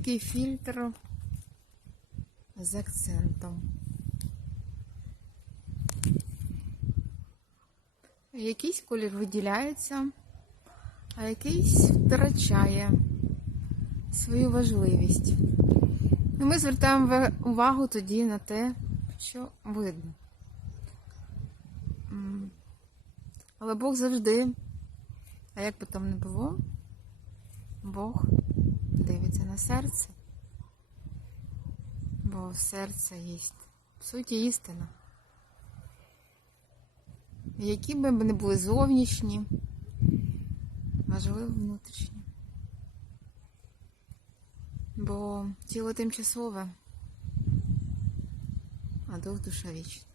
такий фільтр з акцентом. Якийсь колір виділяється, а якийсь втрачає свою важливість. І ми звертаємо увагу тоді на те, що видно. Але Бог завжди, а як би там не було, Бог дивиться на серце, бо в серце є в суті істина. Які би не були зовнішні, важливо внутрішні. Бо тіло тимчасове, а дух душа вічна.